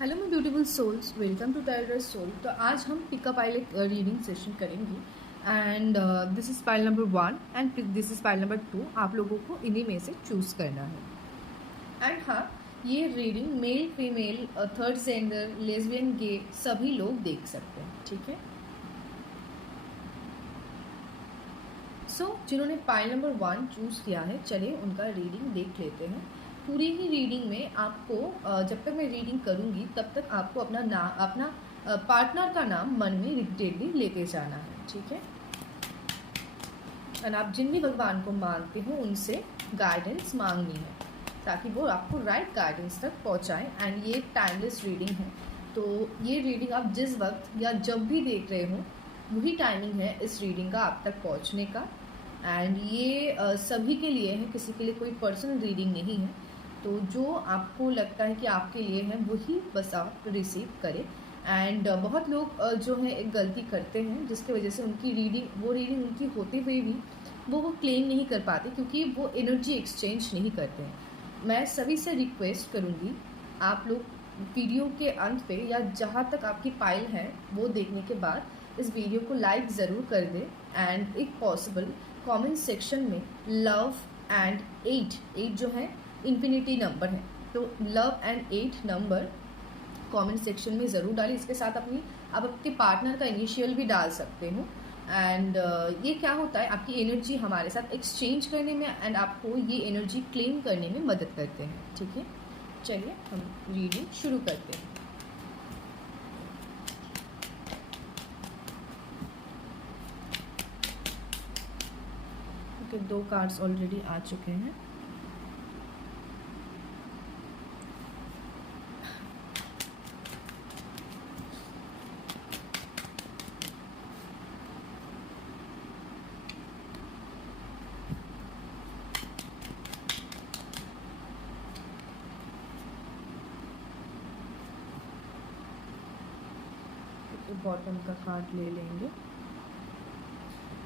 Hello my beautiful souls, welcome to Tyler soul. तो आज हम पिकअप आइल रीडिंग सेशन करेंगे and this is pile number 1 and this is pile number 2। आप लोगों को इन्हीं में से चूज़ करना है। एंड हाँ, ये reading male female third gender lesbian gay सभी लोग देख सकते हैं, ठीक है। जिन्होंने पाइल नंबर 1 चूज़ किया है, चलिए उनका रीडिंग देख लेते हैं। पूरी ही रीडिंग में आपको जब तक मैं रीडिंग करूँगी तब तक आपको अपना पार्टनर का नाम मन में रिपीटेडली लेते जाना है, ठीक है। एंड आप जिन भी भगवान को मानते हो उनसे गाइडेंस मांगनी है ताकि वो आपको राइट गाइडेंस तक पहुंचाएं। एंड ये एक टाइमलेस रीडिंग है, तो ये रीडिंग आप जिस वक्त या जब भी देख रहे हो वही टाइमिंग है इस रीडिंग का आप तक पहुंचने का। एंड ये सभी के लिए है, किसी के लिए कोई पर्सनल रीडिंग नहीं है। तो जो आपको लगता है कि आपके लिए है वही बस आप रिसीव करें। एंड बहुत लोग जो है एक गलती करते हैं जिसकी वजह से उनकी रीडिंग उनकी होते हुए भी वो क्लेम नहीं कर पाते क्योंकि वो एनर्जी एक्सचेंज नहीं करते हैं। मैं सभी से रिक्वेस्ट करूँगी, आप लोग वीडियो के अंत पे या जहाँ तक आपकी पाइल है वो देखने के बाद इस वीडियो को लाइक ज़रूर कर दें। And if possible comment section में लव एंड 8 जो है इन्फिनिटी नंबर है, तो love and 8 number comment section में ज़रूर डालें। इसके साथ आप आपके पार्टनर का इनिशियल भी डाल सकते हो। एंड ये क्या होता है, आपकी एनर्जी हमारे साथ एक्सचेंज करने में एंड आपको ये एनर्जी क्लेम करने में मदद करते हैं, ठीक है। चलिए हम रीडिंग शुरू करते हैं। ओके, 2 कार्ड्स ऑलरेडी आ चुके हैं। बॉटम का कार्ड ले लेंगे।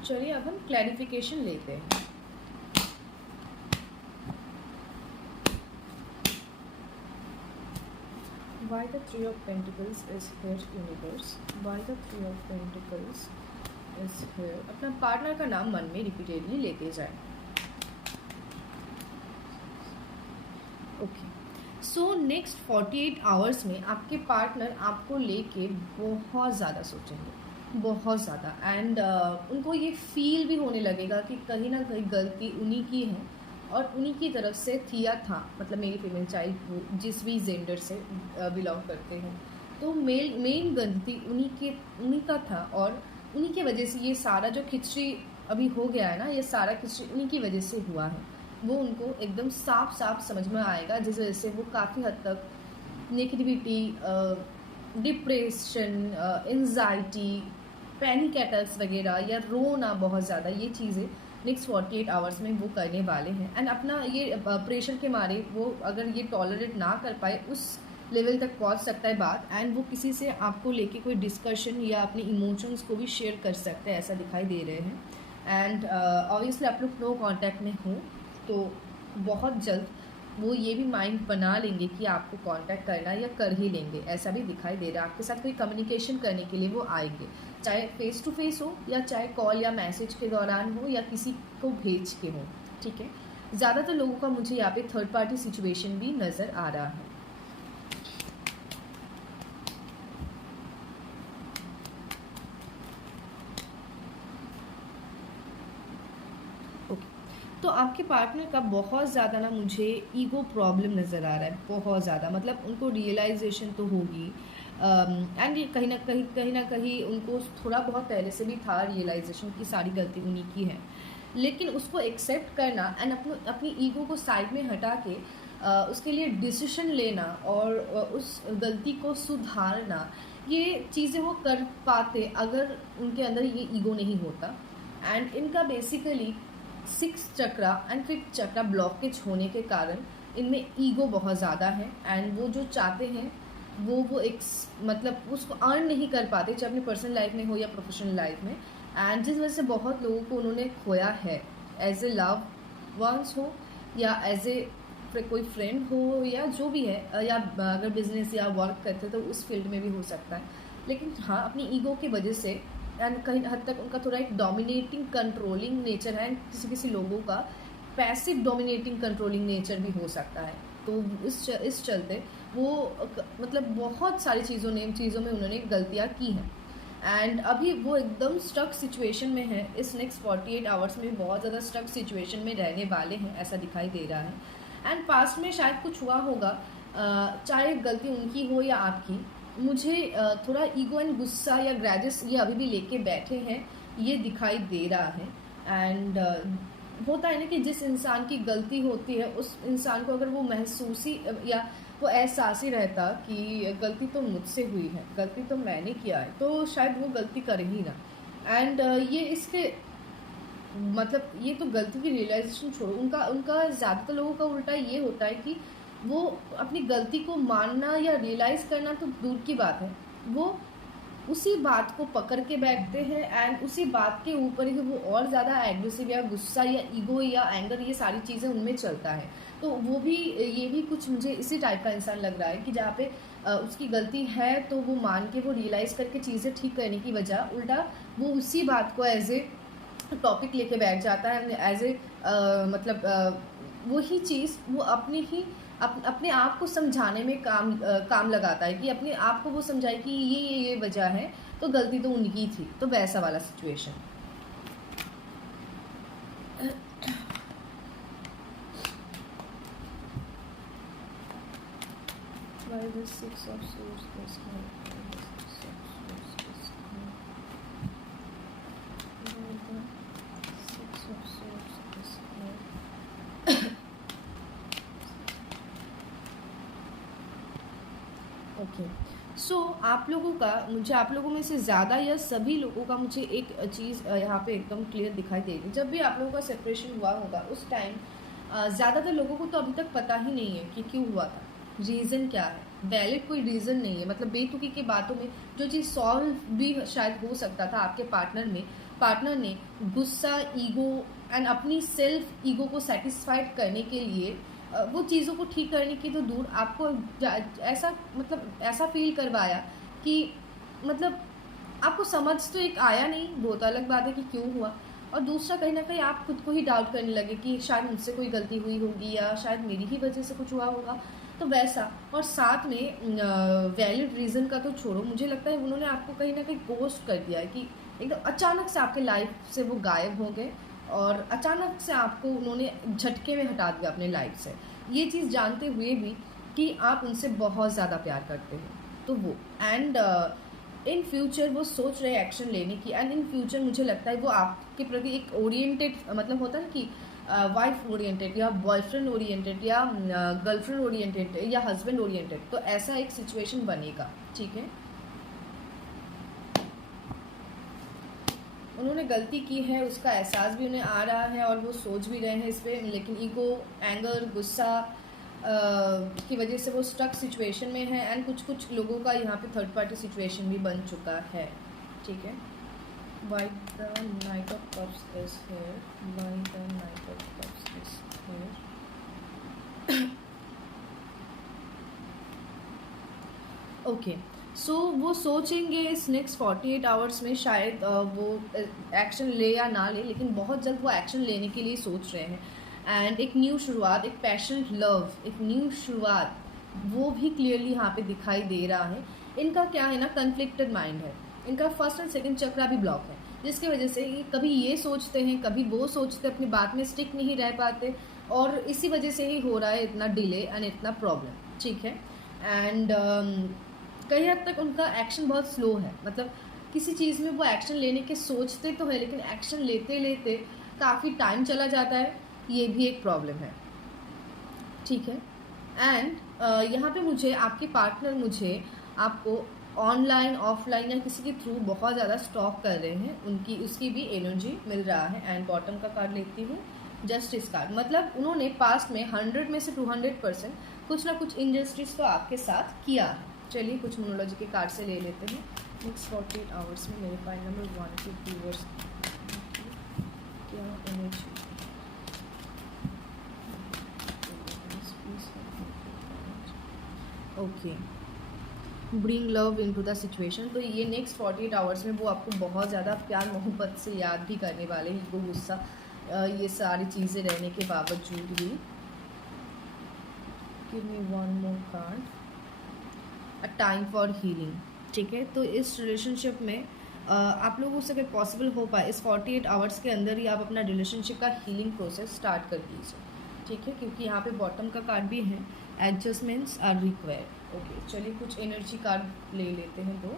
चलिए अब हम क्लैरिफिकेशन लेते हैं। Why the Three of Pentacles is here, universe? Why the Three of Pentacles is here? अपना पार्टनर का नाम मन में रिपीटेडली लेते जाए। ओके, सो नेक्स्ट 48 आवर्स में आपके पार्टनर आपको लेके बहुत ज़्यादा सोचेंगे, बहुत ज़्यादा। एंड उनको ये फील भी होने लगेगा कि कहीं ना कहीं गलती उन्हीं की है और उन्हीं की तरफ से थिया था, मतलब मेल फीमेल चाइल्ड हो जिस भी जेंडर से बिलोंग करते हो, तो मेन गलती उन्हीं का था और उन्हीं की वजह से ये सारा जो खिचड़ी अभी हो गया है ना, ये सारा खिचड़ी उन्हीं की वजह से हुआ है। वो उनको एकदम साफ साफ समझ में आएगा, जिस वजह से वो काफ़ी हद तक negativity, depression, anxiety, panic attacks वगैरह या रोना बहुत ज़्यादा, ये चीज़ें नेक्स्ट 48 आवर्स में वो करने वाले हैं। एंड अपना ये प्रेशर के मारे वो अगर ये टॉलरेट ना कर पाए उस लेवल तक पहुंच सकता है बात, एंड वो किसी से आपको लेके कोई डिस्कशन या अपने इमोशंस को भी शेयर कर सकते हैं, ऐसा दिखाई दे रहे हैं। एंड ऑब्वियसली आप लोग नो कांटेक्ट में हो तो बहुत जल्द वो ये भी माइंड बना लेंगे कि आपको कांटेक्ट करना या कर ही लेंगे, ऐसा भी दिखाई दे रहा है। आपके साथ कोई कम्युनिकेशन करने के लिए वो आएंगे, चाहे फेस टू फेस हो या चाहे कॉल या मैसेज के दौरान हो या किसी को भेज के हो, ठीक है। ज़्यादातर लोगों का मुझे यहाँ पे थर्ड पार्टी सिचुएशन भी नज़र आ रहा है। तो आपके पार्टनर का बहुत ज़्यादा ना मुझे ईगो प्रॉब्लम नज़र आ रहा है, बहुत ज़्यादा। मतलब उनको रियलाइजेशन तो होगी एंड ये कहीं ना कहीं उनको थोड़ा बहुत पहले से भी था रियलाइजेशन की सारी गलती उन्हीं की है, लेकिन उसको एक्सेप्ट करना एंड अपनी ईगो को साइड में हटा के उसके लिए डिसीजन लेना और उस गलती को सुधारना, ये चीज़ें वो कर पाते अगर उनके अंदर ये ईगो नहीं होता। एंड इनका basically 6 chakra and 5th chakra blockage होने के कारण इनमें ईगो बहुत ज़्यादा है। एंड वो जो चाहते हैं वो एक मतलब उसको अर्न नहीं कर पाते, चाहे अपनी पर्सनल लाइफ में हो या प्रोफेशनल लाइफ में। एंड जिस वजह से बहुत लोगों को उन्होंने खोया है, एज ए लव वंस हो या एज ए कोई फ्रेंड हो या जो भी है, या अगर बिजनेस या वर्क करते तो उस फील्ड में भी हो सकता है। लेकिन हाँ, अपनी ईगो की वजह से एंड कहीं हद तक उनका थोड़ा एक डोमिनेटिंग कंट्रोलिंग नेचर है, किसी किसी लोगों का पैसिव डोमिनेटिंग कंट्रोलिंग नेचर भी हो सकता है। तो इस चलते वो मतलब बहुत सारी चीज़ों में उन्होंने गलतियाँ की हैं, एंड अभी वो एकदम स्टक सिचुएशन में है। इस नेक्स्ट 48 आवर्स में बहुत ज़्यादा स्टक सिचुएशन में रहने वाले हैं, ऐसा दिखाई दे रहा है। एंड पास्ट में शायद कुछ हुआ होगा, चाहे गलती उनकी हो या आपकी। मुझे थोड़ा ईगो एंड गुस्सा या ग्रैजेस ये अभी भी लेके बैठे हैं, ये दिखाई दे रहा है। एंड होता है ना कि जिस इंसान की गलती होती है उस इंसान को अगर वो महसूसी या वो एहसास ही रहता कि गलती तो मुझसे हुई है, गलती तो मैंने किया है, तो शायद वो गलती करे ही ना। एंड ये इसके मतलब ये तो गलती की रियलाइजेशन छोड़ो, उनका उनका ज़्यादातर लोगों का उल्टा ये होता है कि वो अपनी गलती को मानना या रियलाइज़ करना तो दूर की बात है, वो उसी बात को पकड़ के बैठते हैं एंड उसी बात के ऊपर ही वो और ज़्यादा एग्रेसिव या गुस्सा या ईगो या एंगर ये सारी चीज़ें उनमें चलता है। तो वो भी ये भी कुछ मुझे इसी टाइप का इंसान लग रहा है कि जहाँ पे उसकी गलती है तो वो मान के वो रियलाइज़ करके चीज़ें ठीक करने की बजाय उल्टा वो उसी बात को एज ए टॉपिक लेके बैठ जाता है, एज ए वही चीज़ वो अपने आप को समझाने में काम लगाता है कि अपने आप को वो समझाए कि ये वजह है, तो गलती तो उनकी थी। तो वैसा वाला situation. Why the Six of Swords is here? Six of Swords is here. Okay, so आप लोगों का मुझे आप लोगों में से ज़्यादा या सभी लोगों का मुझे एक चीज़ यहाँ पे एकदम क्लियर दिखाई देगी। जब भी आप लोगों का सेपरेशन हुआ होगा उस टाइम ज़्यादातर लोगों को तो अभी तक पता ही नहीं है कि क्यों हुआ था, रीज़न क्या है। वैलिड कोई रीज़न नहीं है, मतलब बेतुकी की बातों में जो चीज़ सॉल्व भी शायद हो सकता था आपके पार्टनर ने गुस्सा, ईगो एंड अपनी सेल्फ ईगो को सेटिस्फाइड करने के लिए वो चीज़ों को ठीक करने की तो दूर आपको ऐसा फील करवाया कि मतलब आपको समझ तो एक आया नहीं, बहुत अलग बात है कि क्यों हुआ, और दूसरा कहीं ना कहीं आप खुद को ही डाउट करने लगे कि शायद मुझसे कोई गलती हुई होगी या शायद मेरी ही वजह से कुछ हुआ होगा। तो वैसा, और साथ में वैलिड रीज़न का तो छोड़ो, मुझे लगता है उन्होंने आपको कहीं ना कहीं गोस्ट कर दिया है कि एकदम अचानक से आपके लाइफ से वो गायब हो गए और अचानक से आपको उन्होंने झटके में हटा दिया अपने लाइफ से, ये चीज़ जानते हुए भी कि आप उनसे बहुत ज़्यादा प्यार करते हैं। तो वो एंड इन फ्यूचर वो सोच रहे एक्शन लेने की, एंड इन फ्यूचर मुझे लगता है वो आपके प्रति एक ओरिएंटेड, मतलब होता है कि वाइफ ओरिएंटेड या बॉयफ्रेंड ओरिएंटेड या गर्लफ्रेंड ओरिएंटेड या हस्बैंड ओरिएंटेड, तो ऐसा एक सिचुएशन बनेगा। ठीक है, उन्होंने गलती की है उसका एहसास भी उन्हें आ रहा है और वो सोच भी रहे हैं इस पर, लेकिन ईगो, एंगर, गुस्सा की वजह से वो स्टक सिचुएशन में है। एंड कुछ लोगों का यहाँ पे थर्ड पार्टी सिचुएशन भी बन चुका है। ठीक है, why the knight of cups is here, why the knight of cups is here. Okay, so वो सोचेंगे इस नेक्स्ट 48 आवर्स में, शायद वो एक्शन ले या ना ले, लेकिन बहुत जल्द वो एक्शन लेने के लिए सोच रहे हैं। एंड एक न्यू शुरुआत, एक पैशनेट लव, एक न्यू शुरुआत, वो भी क्लियरली यहाँ पे दिखाई दे रहा है। इनका क्या है ना, कन्फ्लिक्टेड माइंड है, इनका फर्स्ट एंड सेकंड चक्रा भी ब्लॉक है, जिसकी वजह से ये कभी ये सोचते हैं कभी वो सोचते, अपनी बात में स्टिक नहीं रह पाते, और इसी वजह से ही हो रहा है इतना डिले एंड इतना प्रॉब्लम। ठीक है, एंड कई हद तक उनका एक्शन बहुत स्लो है, मतलब किसी चीज़ में वो एक्शन लेने के सोचते तो है लेकिन एक्शन लेते लेते काफ़ी टाइम चला जाता है, ये भी एक प्रॉब्लम है। ठीक है, एंड यहाँ पे मुझे आपके पार्टनर मुझे आपको ऑनलाइन ऑफलाइन या किसी के थ्रू बहुत ज़्यादा स्टॉक कर रहे हैं, उसकी भी एनर्जी मिल रहा है। एंड बॉटम का कार्ड लेती हूँ, जस्टिस कार्ड, मतलब उन्होंने पास्ट में 100 में से 200% कुछ ना कुछ इनजस्टिस तो आपके साथ किया है। चलिए कुछ न्यूमरोलॉजी के कार्ड से ले लेते हैं। नेक्स्ट 48 आवर्स में मेरे फाइल नंबर 1 के व्यूअर्स क्या energy okay, bring love into the situation. तो ये नेक्स्ट 48 आवर्स में वो आपको बहुत ज़्यादा प्यार मोहब्बत से याद भी करने वाले हैं, वो गुस्सा ये सारी चीज़ें रहने के बावजूद भी। Give me one more card, a time for healing. ठीक है, तो इस रिलेशनशिप में आप लोगों से अगर पॉसिबल हो पाए इस 48 आवर्स के अंदर ही आप अपना रिलेशनशिप का हीलिंग प्रोसेस स्टार्ट कर दीजिए। ठीक है, क्योंकि यहाँ पे बॉटम का कार्ड भी है, एडजस्टमेंट्स आर रिक्वायर्ड। ओके, चलिए कुछ एनर्जी कार्ड ले लेते हैं दो।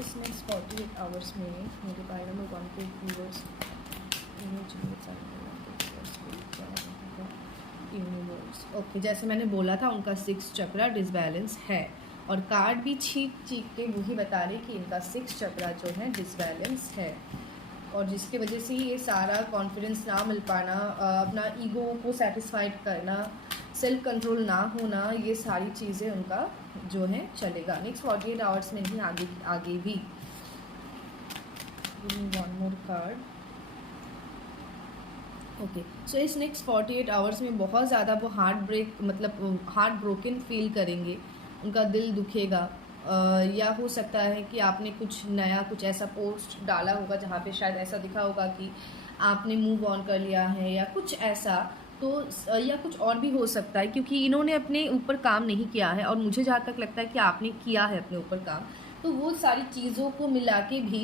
इस नेक्स्ट 48 आवर्स में मेरे पाए नंबर 1 के व्यूअर्स यूनिवर्स। ओके, जैसे मैंने बोला था उनका 6 चक्रा डिसबैलेंस है, और कार्ड भी चीख के वही बता रहे कि इनका 6 चक्रा जो है डिसबैलेंस है, और जिसकी वजह से ये सारा कॉन्फिडेंस ना मिल पाना, अपना ईगो को सेटिस्फाइड करना, सेल्फ कंट्रोल ना होना, ये सारी चीज़ें उनका जो है चलेगा नेक्स्ट 48 आवर्स में भी, आगे भी। One more card. ओके, सो इस नेक्स्ट 48 आवर्स में बहुत ज़्यादा वो हार्ट ब्रेक मतलब हार्ट ब्रोकन फील करेंगे, उनका दिल दुखेगा, या हो सकता है कि आपने कुछ नया कुछ ऐसा पोस्ट डाला होगा जहाँ पे शायद ऐसा दिखा होगा कि आपने मूव ऑन कर लिया है या कुछ ऐसा, तो या कुछ और भी हो सकता है, क्योंकि इन्होंने अपने ऊपर काम नहीं किया है और मुझे जहाँ तक लगता है कि आपने किया है अपने ऊपर काम, तो वो सारी चीज़ों को मिला के भी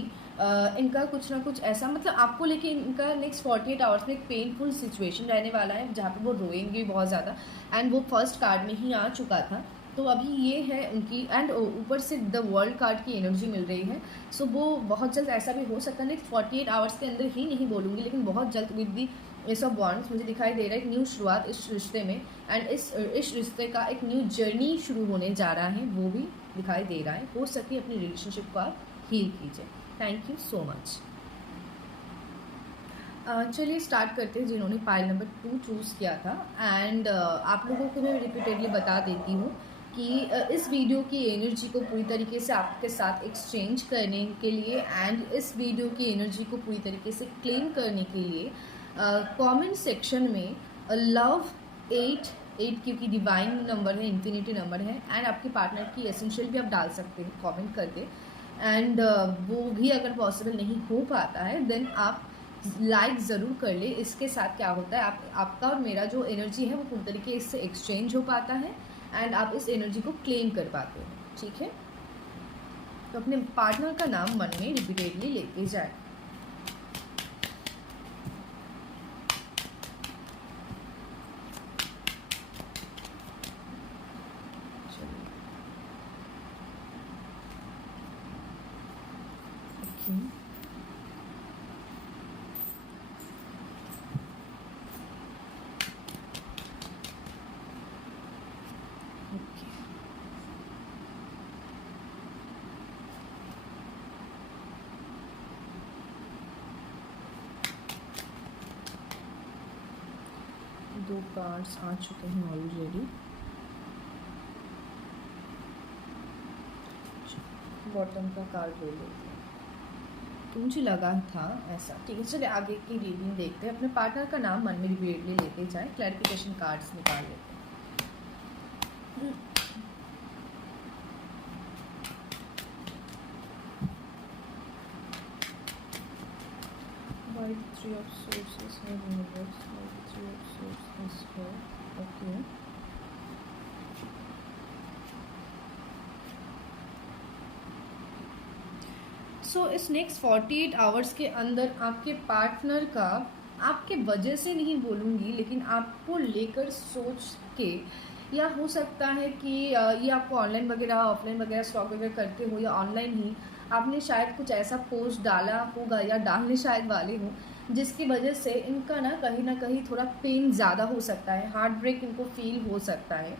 इनका कुछ ना कुछ ऐसा मतलब आपको लेके इनका नेक्स्ट 48 आवर्स में एक पेनफुल सिचुएशन रहने वाला है जहाँ पे वो रोएंगे बहुत ज़्यादा, एंड वो फर्स्ट कार्ड में ही आ चुका था, तो अभी ये है उनकी, एंड ऊपर से द वर्ल्ड कार्ड की एनर्जी मिल रही है। सो वो बहुत जल्द ऐसा भी हो सकता है नेक्स्ट 48 आवर्स के अंदर ही नहीं बोलूँगी, लेकिन बहुत जल्द with the S of wands मुझे दिखाई दे रहा है एक न्यू शुरुआत इस रिश्ते में, एंड इस रिश्ते का एक न्यू जर्नी शुरू होने जा रहा है, वो भी दिखाई दे रहा है। हो सके अपनी रिलेशनशिप को आप हील कीजिए। Thank you so much. चलिए स्टार्ट करते हैं जिन्होंने पाइल नंबर 2 चूज़ किया था, एंड आप लोगों को मैं रिपीटेडली बता देती हूँ कि इस वीडियो की एनर्जी को पूरी तरीके से आपके साथ एक्सचेंज करने के लिए, एंड इस वीडियो की एनर्जी को पूरी तरीके से क्लेम करने के लिए कमेंट सेक्शन में लव 8 क्योंकि डिवाइन नंबर है, इन्फिनिटी नंबर है, एंड आपके पार्टनर की एसेंशियल भी आप डाल सकते हैं कमेंट करके, एंड वो भी अगर पॉसिबल नहीं हो पाता है देन आप लाइक ज़रूर कर ले। इसके साथ क्या होता है आपका और मेरा जो एनर्जी है वो पूरी तरीके से एक्सचेंज हो पाता है, एंड आप इस एनर्जी को क्लेम कर पाते हो। ठीक है, तो अपने पार्टनर का नाम मन में रिपीटेडली लेते जाए। दो कार्ड्स आ चुके हैं ऑलरेडी। बॉटम का कार्ड ले लेते हैं, तो मुझे लगा था ऐसा। ठीक है, चलिए आगे की रीडिंग देखते हैं। अपने पार्टनर का नाम मन में रिपीटेडली लेते जाएं, क्लैरिफिकेशन कार्ड्स निकाल लेते हैं। White 3 of Swords is her universe. White 3 of Swords is her. Okay. सो इस नेक्स्ट 48 आवर्स के अंदर आपके पार्टनर का आपके वजह से नहीं बोलूँगी, लेकिन आपको लेकर सोच के, या हो सकता है कि ये आपको ऑनलाइन वगैरह ऑफलाइन वगैरह स्टॉक वगैरह करते हो या ऑनलाइन ही आपने शायद कुछ ऐसा पोस्ट डाला होगा या डालने शायद वाले हो, जिसकी वजह से इनका ना कहीं थोड़ा पेन ज़्यादा हो सकता है, हार्ट ब्रेक इनको फील हो सकता है,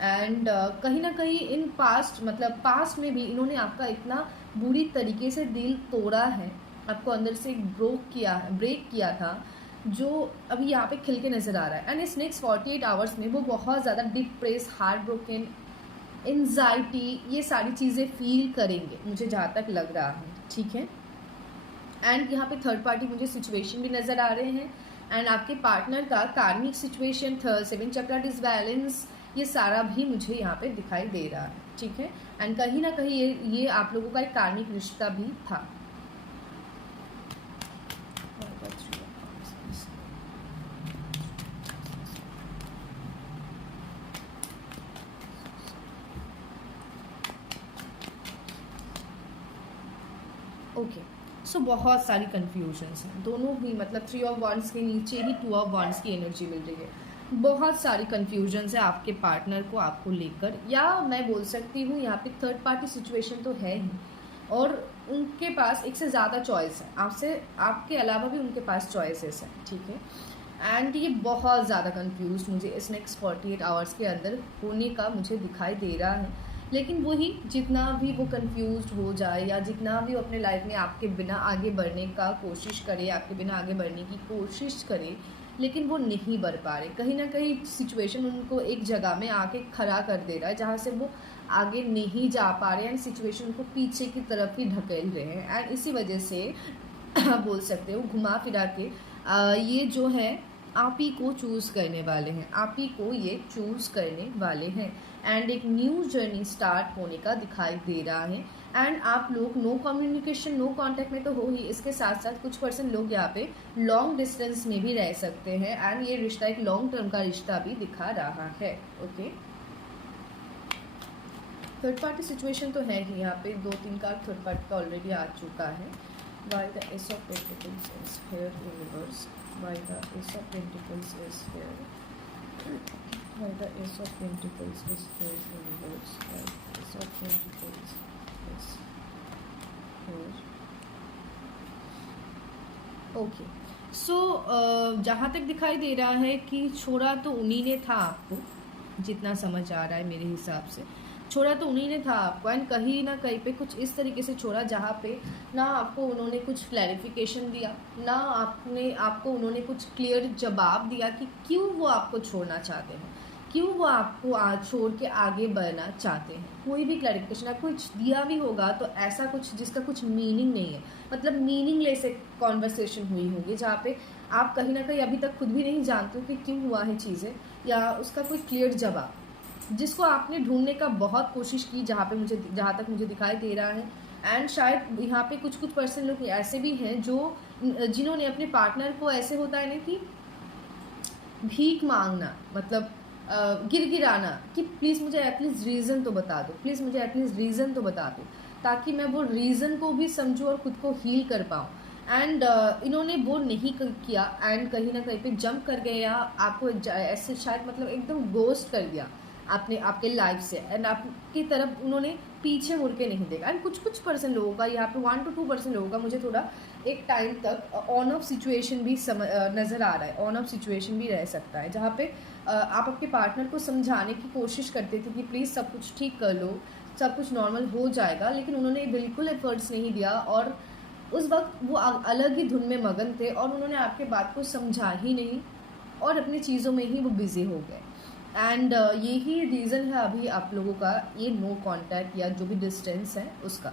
एंड कहीं ना कहीं इन पास्ट मतलब पास्ट में भी इन्होंने आपका इतना बुरी तरीके से दिल तोड़ा है, आपको अंदर से ब्रेक किया था, जो अभी यहाँ पे खिल के नज़र आ रहा है। एंड इस नेक्स्ट 48 आवर्स में वो बहुत ज़्यादा डिप्रेस, हार्ट ब्रोकन, एंजाइटी, ये सारी चीज़ें फील करेंगे मुझे जहाँ तक लग रहा है। ठीक है, एंड यहाँ पे थर्ड पार्टी मुझे सिचुएशन भी नज़र आ रहे हैं, एंड आपके पार्टनर का कार्मिक सिचुएशन 7 चक्रा डिसबैलेंस ये सारा भी मुझे यहाँ पे दिखाई दे रहा है, ठीक है। एंड कहीं ना कहीं ये आप लोगों का एक कार्मिक रिश्ता भी था। ओके, सो बहुत सारी कन्फ्यूजन्स हैं दोनों ही, मतलब 3 ऑफ वांड्स के नीचे ही 2 ऑफ वांड्स की एनर्जी मिल रही है। बहुत सारी कन्फ्यूजन्स है आपके पार्टनर को आपको लेकर, या मैं बोल सकती हूँ यहाँ पे थर्ड पार्टी सिचुएशन तो है ही, और उनके पास एक से ज़्यादा चॉइस है आपसे, आपके अलावा भी उनके पास चॉइसेस हैं, ठीक है। एंड ये बहुत ज़्यादा कन्फ्यूज मुझे इस नेक्स्ट 48 आवर्स के अंदर होने का मुझे दिखाई दे रहा है। लेकिन वही, जितना भी वो कंफ्यूज्ड हो जाए या जितना भी वो अपने लाइफ में आपके बिना आगे बढ़ने का कोशिश करे, आपके बिना आगे बढ़ने की कोशिश करे, लेकिन वो नहीं बढ़ पा रहे। कहीं ना कहीं सिचुएशन उनको एक जगह में आके खड़ा कर दे रहा है जहाँ से वो आगे नहीं जा पा रहे हैं, एंड सिचुएशन उनको पीछे की तरफ ही ढकेल रहे हैं। एंड इसी वजह से बोल सकते हो घुमा फिरा के ये जो है आप ही को चूज़ करने वाले हैं, आप ही को ये चूज़ करने वाले हैं। एंड एक न्यू जर्नी स्टार्ट होने का दिखाई दे रहा है। एंड आप लोग नो कम्युनिकेशन नो कांटेक्ट में तो हो ही, इसके साथ साथ कुछ पर्सन लोग यहाँ पे लॉन्ग डिस्टेंस में भी रह सकते हैं। एंड ये रिश्ता एक लॉन्ग टर्म का रिश्ता भी दिखा रहा है। ओके, थर्ड पार्टी सिचुएशन तो है ही, यहाँ पे 2-3 कार्ड थर्ड पार्टी का ऑलरेडी आ चुका है। Why the Ace of Pentacles is here in reverse? Why the Ace of Pentacles is here? Why the Ace of Pentacles is here in reverse? Why the Ace of Pentacles is here? Okay, so जहाँ तक दिखाई दे रहा है कि छोड़ा तो उन्हीं ने था आपको, जितना समझ आ रहा है मेरे हिसाब से छोड़ा तो उन्हीं ने था आपको। एंड कहीं ना कहीं पे कुछ इस तरीके से छोड़ा जहाँ पे ना आपको उन्होंने कुछ क्लैरिफिकेशन दिया, ना आपको उन्होंने कुछ क्लियर जवाब दिया कि क्यों वो आपको छोड़ना चाहते हैं, क्यों वो आपको छोड़ के आगे बढ़ना चाहते हैं। कोई भी क्लैरिफिकेशन आपको कुछ दिया भी होगा तो ऐसा कुछ जिसका कुछ मीनिंग नहीं है, मतलब मीनिंगलेस एक कॉन्वर्सेशन हुई होगी जहाँ पे आप कहीं ना कहीं अभी तक खुद भी नहीं जानते हो कि क्यों हुआ है चीज़ें, या उसका कोई क्लियर जवाब जिसको आपने ढूंढने का बहुत कोशिश की, जहाँ तक मुझे दिखाई दे रहा है। एंड शायद यहाँ पे कुछ पर्सन लोग ऐसे भी हैं जिन्होंने अपने पार्टनर को, ऐसे होता है ना कि भीख मांगना, मतलब गिड़गिड़ाना कि प्लीज़ मुझे एटलीस्ट रीज़न तो बता दो, प्लीज़ मुझे एटलीस्ट रीज़न तो बता दो, ताकि मैं वो रीज़न को भी समझूँ और खुद को हील कर पाऊँ। एंड इन्होंने वो नहीं किया, एंड कहीं ना कहीं पे जंप कर गए, या आपको ऐसे शायद मतलब एकदम गोस्ट कर दिया आपके लाइफ से, एंड आपकी तरफ उन्होंने पीछे मुड़ के नहीं देखा। एंड कुछ पर्सन लोगों का यहाँ पे 1 to 2% लोगों का मुझे थोड़ा एक टाइम तक ऑन ऑफ सिचुएशन भी नज़र आ रहा है, ऑन ऑफ सिचुएशन भी रह सकता है, जहाँ पे आप आपके पार्टनर को समझाने की कोशिश करते थे कि प्लीज़ सब कुछ ठीक कर लो, सब कुछ नॉर्मल हो जाएगा, लेकिन उन्होंने बिल्कुल एफर्ट्स नहीं दिया, और उस वक्त वो अलग ही धुन में मगन थे, और उन्होंने आपके बात को समझा ही नहीं, और अपनी चीज़ों में ही वो बिज़ी हो गए। एंड यही रीज़न है अभी आप लोगों का ये नो कांटेक्ट या जो भी डिस्टेंस है उसका,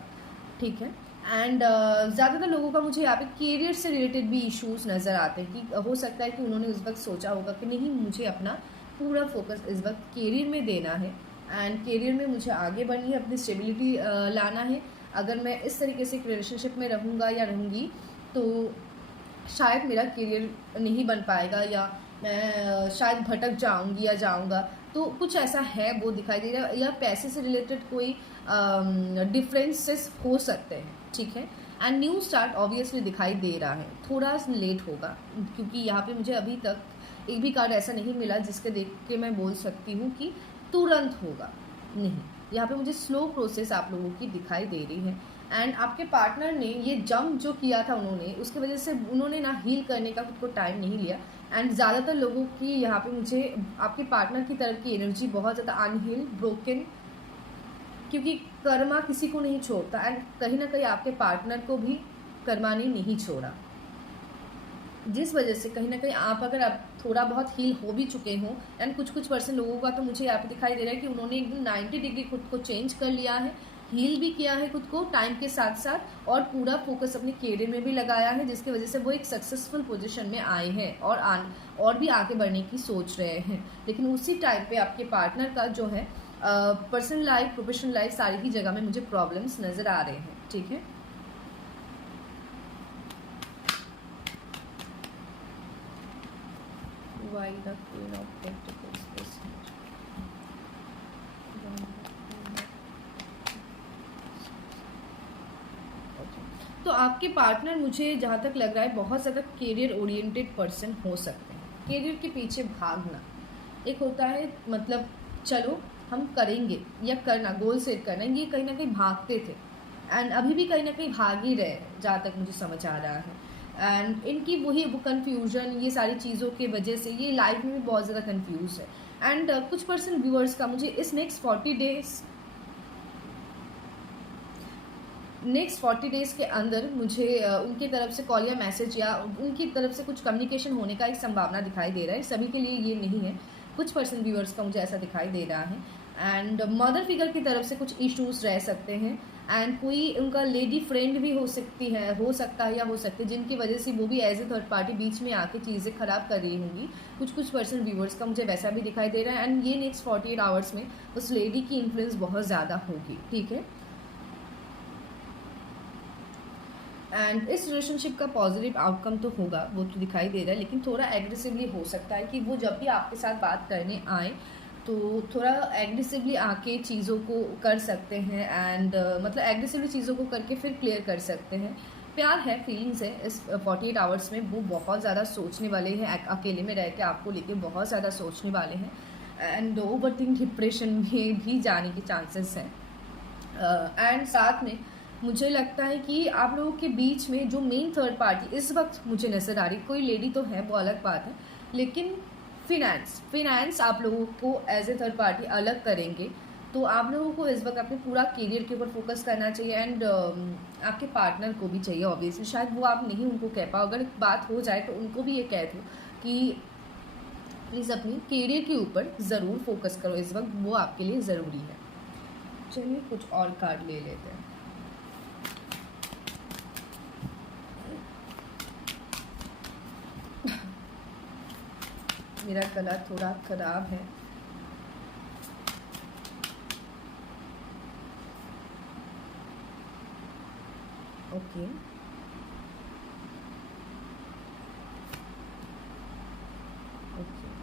ठीक है। एंड ज़्यादातर लोगों का मुझे यहाँ पे करियर से रिलेटेड भी इश्यूज नज़र आते हैं कि हो सकता है कि उन्होंने उस वक्त सोचा होगा कि नहीं, मुझे अपना पूरा फोकस इस वक्त करियर में देना है, एंड करियर में मुझे आगे बढ़नी है, अपनी स्टेबिलिटी लाना है। अगर मैं इस तरीके से एक रिलेशनशिप में रहूँगा या रहूँगी तो शायद मेरा करियर नहीं बन पाएगा, या मैं शायद भटक जाऊंगी या जाऊंगा, तो कुछ ऐसा है वो दिखाई दे रहा है, या पैसे से रिलेटेड कोई डिफरेंसेस हो सकते हैं, ठीक है। एंड न्यू स्टार्ट ऑब्वियसली दिखाई दे रहा है, थोड़ा लेट होगा, क्योंकि यहाँ पे मुझे अभी तक एक भी कार्ड ऐसा नहीं मिला जिसके देख के मैं बोल सकती हूँ कि तुरंत होगा, नहीं, यहाँ पे मुझे स्लो प्रोसेस आप लोगों की दिखाई दे रही है। एंड आपके पार्टनर ने ये जंप जो किया था उन्होंने, उसकी वजह से उन्होंने ना हील करने का खुद को टाइम नहीं लिया। एंड ज़्यादातर लोगों की यहाँ पे मुझे आपके पार्टनर की तरफ की एनर्जी बहुत ज़्यादा अनहील, ब्रोकन, क्योंकि कर्मा किसी को नहीं छोड़ता, एंड कहीं ना कहीं आपके पार्टनर को भी कर्मा ने नहीं छोड़ा, जिस वजह से कहीं ना कहीं आप अगर आप थोड़ा बहुत हील हो भी चुके हों। एंड कुछ पर्सन लोगों का तो मुझे यहाँ पे दिखाई दे रहा है कि उन्होंने एकदम 90 डिग्री खुद को चेंज कर लिया है, हील भी किया है खुद को टाइम के साथ साथ, और पूरा फोकस अपने करियर में भी लगाया है, जिसकी वजह से वो एक सक्सेसफुल पोजीशन में आए हैं और भी आगे बढ़ने की सोच रहे हैं। लेकिन उसी टाइम पे आपके पार्टनर का जो है पर्सनल लाइफ, प्रोफेशनल लाइफ, सारी ही जगह में मुझे प्रॉब्लम्स नज़र आ रहे हैं। ठीक है, Why the Queen of Pentacles is here? तो आपके पार्टनर मुझे जहाँ तक लग रहा है बहुत ज़्यादा करियर ओरिएंटेड पर्सन हो सकते हैं। करियर के पीछे भागना एक होता है, मतलब चलो हम करेंगे या करना, गोल सेट करना, ये कहीं ना कहीं भागते थे एंड अभी भी कहीं ना कहीं भाग ही रहे हैं जहाँ तक मुझे समझ आ रहा है। एंड इनकी वही वो कन्फ्यूजन, ये सारी चीज़ों के वजह से ये लाइफ में भी बहुत ज़्यादा कन्फ्यूज है। एंड कुछ पर्सन व्यूअर्स का मुझे इस नेक्स्ट 40 डेज के अंदर मुझे उनकी तरफ से कॉल या मैसेज या उनकी तरफ से कुछ कम्युनिकेशन होने का एक संभावना दिखाई दे रहा है। सभी के लिए ये नहीं है, कुछ पर्सन व्यूअर्स का मुझे ऐसा दिखाई दे रहा है। एंड मदर फिगर की तरफ से कुछ इश्यूज रह सकते हैं एंड कोई उनका लेडी फ्रेंड भी हो सकता है या हो सकते हैं, जिनकी वजह से वो भी एज ए थर्ड पार्टी बीच में आके चीज़ें ख़राब कर रही होंगी। कुछ पर्सन व्यूअर्स का मुझे वैसा भी दिखाई दे रहा है। एंड ये नेक्स्ट 48 आवर्स में उस लेडी की इन्फ्लुएंस बहुत ज़्यादा होगी। ठीक है, एंड इस रिलेशनशिप का पॉजिटिव आउटकम तो होगा, वो तो दिखाई दे रहा है, लेकिन थोड़ा एग्रेसिवली हो सकता है कि वो जब भी आपके साथ बात करने आए तो थोड़ा एग्रेसिवली आके चीज़ों को कर सकते हैं एंड मतलब एग्रेसिवली चीज़ों को करके फिर क्लियर कर सकते हैं। प्यार है, फीलिंग्स है, इस 48 आवर्स में वो बहुत ज़्यादा सोचने वाले हैं, अकेले में रह के आपको लेके बहुत ज़्यादा सोचने वाले हैं एंड ओवरथिंक डिप्रेशन में भी जाने के चांसेस हैं। एंड साथ में मुझे लगता है कि आप लोगों के बीच में जो मेन थर्ड पार्टी इस वक्त मुझे नज़र आ रही, कोई लेडी तो है वो अलग बात है, लेकिन फिनेंस आप लोगों को एज ए थर्ड पार्टी अलग करेंगे। तो आप लोगों को इस वक्त अपने पूरा करियर के ऊपर फोकस करना चाहिए एंड आपके पार्टनर को भी चाहिए ऑब्वियसली। शायद वो आप नहीं उनको कह पाओ, अगर बात हो जाए तो उनको भी ये कह दो कि प्लीज़ अपनी करियर के ऊपर ज़रूर फोकस करो, इस वक्त वो आपके लिए ज़रूरी है। चलिए कुछ और कार्ड ले लेते हैं। मेरा गला थोड़ा खराब है। ओके, ओके,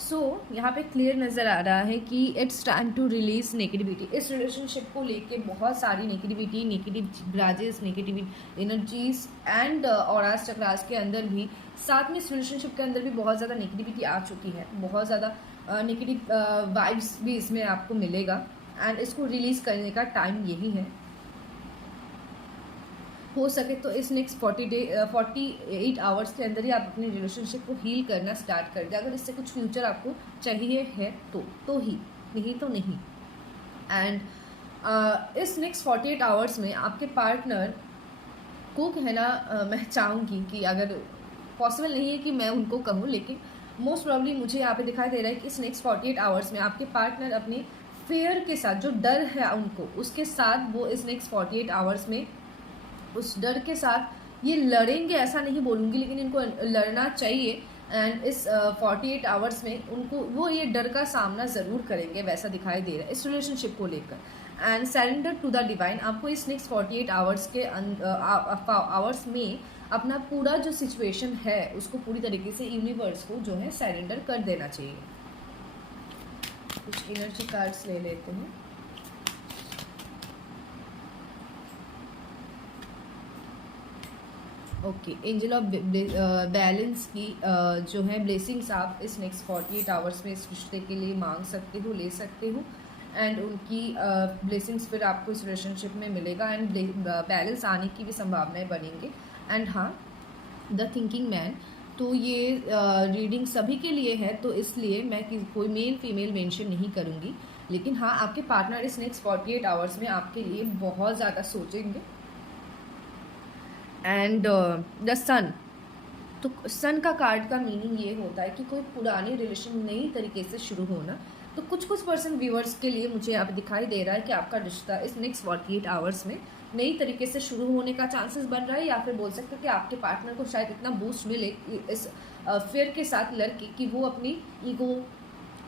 सो यहाँ पे क्लियर नज़र आ रहा है कि it's time to release negativity. इस रिलेशनशिप को लेके बहुत सारी negative grudges, negative energies and auras chakras के अंदर भी, साथ में इस रिलेशनशिप के अंदर भी बहुत ज़्यादा नेगेटिविटी आ चुकी है, बहुत ज़्यादा नेगेटिव वाइब्स भी इसमें आपको मिलेगा एंड इसको रिलीज़ करने का टाइम यही है। हो सके तो इस नेक्स्ट 48 आवर्स के अंदर ही आप अपने रिलेशनशिप को हील करना स्टार्ट कर दें। अगर इससे कुछ फ्यूचर आपको चाहिए है तो ही, नहीं तो नहीं। एंड इस नेक्स्ट 48 आवर्स में आपके पार्टनर को कहना मैं चाहूँगी कि अगर पॉसिबल नहीं है कि मैं उनको कहूँ, लेकिन मोस्ट प्रॉब्ली मुझे यहाँ पे दिखाई दे रहा है कि इस नेक्स्ट 48 आवर्स में आपके पार्टनर अपने फेयर के साथ, जो डर है उनको, उसके साथ वो इस नेक्स्ट 48 आवर्स में उस डर के साथ ये लड़ेंगे, ऐसा नहीं बोलूँगी, लेकिन इनको लड़ना चाहिए एंड इस 48 आवर्स में उनको वो ये डर का सामना ज़रूर करेंगे, वैसा दिखाई दे रहा है इस रिलेशनशिप को लेकर। And surrender to the divine, आपको इस नेक्स्ट 48 आवर्स के आवर्स में अपना पूरा जो सिचुएशन है उसको पूरी तरीके से यूनिवर्स को जो है सरेंडर कर देना चाहिए। कुछ एनर्जी कार्ड्स ले लेते हैं। ओके, एंजल ऑफ बैलेंस की जो है ब्लेसिंग्स आप इस नेक्स्ट 48 आवर्स में इस रिश्ते के लिए मांग सकते हो, ले सकते हो एंड उनकी ब्लेसिंग्स फिर आपको इस रिलेशनशिप में मिलेगा एंड बैलेंस आने की भी संभावनाएं बनेंगी। एंड हाँ, द थिंकिंग मैन, तो ये रीडिंग सभी के लिए है, तो इसलिए मैं कोई मेल फीमेल मेंशन नहीं करूँगी, लेकिन हाँ आपके पार्टनर इस नेक्स्ट 48 आवर्स में आपके लिए बहुत ज़्यादा सोचेंगे एंड द सन। तो सन का कार्ड का मीनिंग ये होता है कि कोई पुरानी रिलेशन नई तरीके से शुरू होना। तो कुछ पर्सन व्यूअर्स के लिए मुझे यहाँ पे दिखाई दे रहा है कि आपका रिश्ता इस नेक्स्ट 48 आवर्स में नई तरीके से शुरू होने का चांसेस बन रहा है, या फिर बोल सकते हैं कि आपके पार्टनर को शायद इतना बूस्ट मिले इस फेयर के साथ लड़के कि वो अपनी ईगो,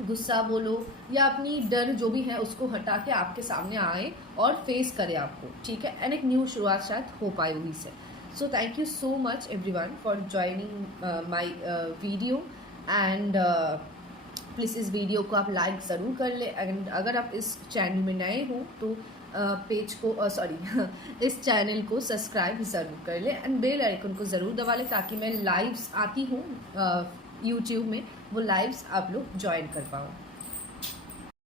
गुस्सा बोलो या अपनी डर जो भी है उसको हटा के आपके सामने आए और फेस करे आपको, ठीक है, एंड एक न्यू शुरुआत शायद हो पाए वहीं से। So thank you so much everyone for joining my video, and please इस वीडियो को आप लाइक ज़रूर कर ले। एंड अगर आप इस चैनल में नए हो तो पेज को सॉरी इस चैनल को सब्सक्राइब ज़रूर कर ले एंड बेल आइकन को ज़रूर दबा ले, ताकि मैं लाइव्स आती हूँ यूट्यूब में वो लाइव्स आप लोग ज्वाइन कर पाओ।